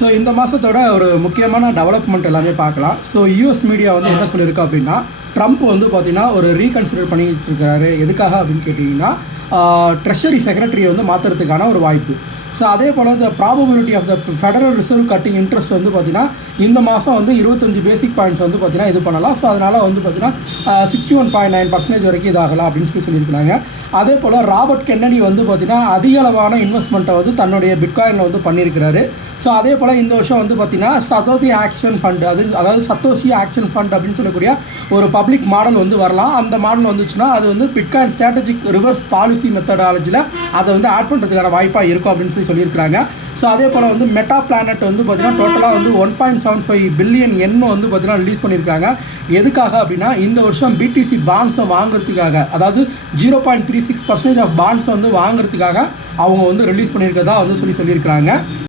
So இந்த மாதத்தோட ஒரு முக்கியமான டெவலப்மெண்ட் எல்லாமே பார்க்கலாம். ஸோ யூஎஸ் மீடியா வந்து என்ன சொல்லியிருக்கு அப்படின்னா, ட்ரம்ப் வந்து பார்த்தீங்கன்னா ஒரு ரீகன்சிடர் பண்ணிட்டு இருக்காரு. எதுக்காக அப்படின்னு கேட்டிங்கன்னா, ட்ரெஷரி செக்ரட்டரியை வந்து மாற்றுறதுக்கான ஒரு வாய்ப்பு. ஸோ அதே போல் the probability of the federal reserve cutting interest வந்து பார்த்தீங்கன்னா இந்த மாதம் வந்து 25 பேசிக் பாயிண்ட்ஸ் வந்து பார்த்தீங்கன்னா இது பண்ணலாம். ஸோ அதனால் வந்து பார்த்தீங்கன்னா 61.9% வரைக்கும் இதாகலாம் அப்படின்னு சொல்லியிருக்கிறாங்க. அதே போல் ராபர்ட் கென்னடி வந்து பார்த்தீங்கன்னா அதிக அளவான இன்வெஸ்ட்மெண்ட்டை வந்து தன்னுடைய பிட்காயினில் வந்து பண்ணியிருக்கிறாரு. ஸோ அதே போல் இந்த வருஷம் வந்து பார்த்தீங்கன்னா சத்தோஷி ஆக்ஷன் ஃபண்ட் அதாவது சத்தோஷி ஆக்ஷன் ஃபண்ட் அப்படின்னு சொல்லக்கூடிய ஒரு பப்ளிக் மாடல் வந்து வரலாம். அந்த மாடல் வந்துச்சுன்னா அது வந்து பிட்காயின் ஸ்ட்ராட்டஜிக் ரிவர்ஸ் பாலிசி மெத்தடாலஜியில் அதை வந்து ஆட் பண்ணுறதுக்கான வாய்ப்பாக இருக்கும் அப்படின்னு சொல்லியிருக்கிறாங்க. ஸோ அதே போல் வந்து மெட்டா பிளானட் வந்து பார்த்தீங்கன்னா டோட்டலாக வந்து 1.75 பில்லியன் எண்ணை வந்து பார்த்தீங்கன்னா ரிலீஸ் பண்ணியிருக்காங்க. எதுக்காக அப்படின்னா இந்த வருஷம் பிடிசி பாண்ட்ஸை வாங்குறதுக்காக, அதாவது 0.36% ஆஃப் பாண்ட்ஸை வந்து வாங்குறதுக்காக அவங்க வந்து ரிலீஸ் பண்ணியிருக்கதா வந்து சொல்லியிருக்கிறாங்க.